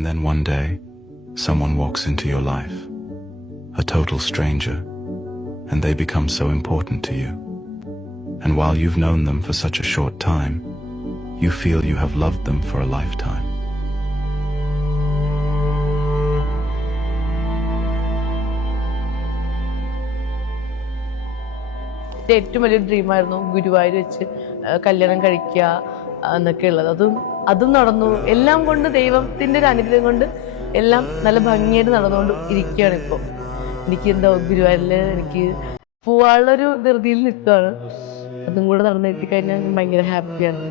And then one day, someone walks into your life, a total stranger, and they become so important to you. And while you've known them for such a short time, you feel you have loved them for a lifetime. ഏറ്റവും വലിയ ഡ്രീമായിരുന്നു ഗുരുവായൂർ വെച്ച് കല്യാണം കഴിക്കുക എന്നൊക്കെ ഉള്ളത്. അതും നടന്നു. എല്ലാം കൊണ്ട് ദൈവത്തിന്റെ ഒരു അനുഗ്രഹം കൊണ്ട് എല്ലാം നല്ല ഭംഗിയായിട്ട് നടന്നുകൊണ്ട് ഇരിക്കുകയാണ് ഇപ്പോൾ. എനിക്ക് എന്താ ഗുരുവായൂരില് എനിക്ക് പോവാനുള്ളൊരു ധൃതിയിൽ നിൽക്കുകയാണ്. അതും കൂടെ നടന്നെത്തിക്കഴിഞ്ഞാൽ ഭയങ്കര ഹാപ്പിയാണ്.